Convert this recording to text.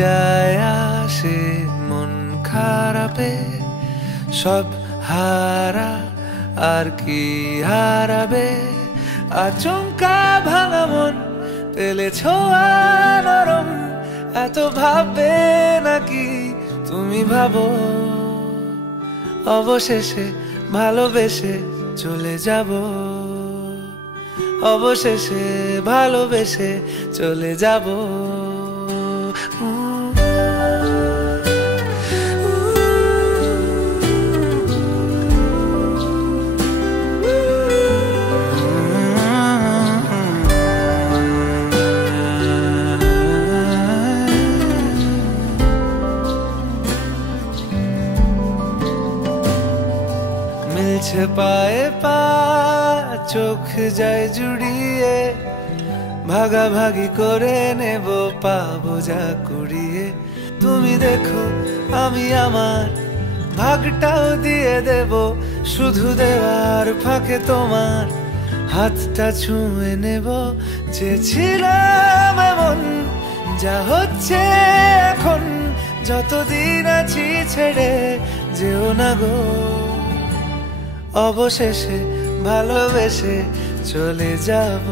যায় আসে মন খারাপে, সব হারা আর কি হারাবে। আচমকা ভাঙা মন পেলে ছোঁয়া নরম, এত ভাববে নাকি তুমি ভাবো। অবশেষে ভালোবেসে চলে যাব, অবশেষে ভালোবেসে চলে যাব। মিলছে পায়ে পা, চোখ যায় জুড়িয়ে, ভাগাভাগি করে নেব পাবো যা কুড়িয়ে। তুমি দেখো আমি আমার ভাগটাও দিয়ে দেব, শুধু দেওয়ার ফাঁকে তোমার হাতটা ছুঁয়ে নেব। চেয়েছিলাম এমন, যা হচ্ছে এখন, যতদিন আছি ছেড়ে যেও না গো। অবশেষে ভালোবেসে চলে যাব।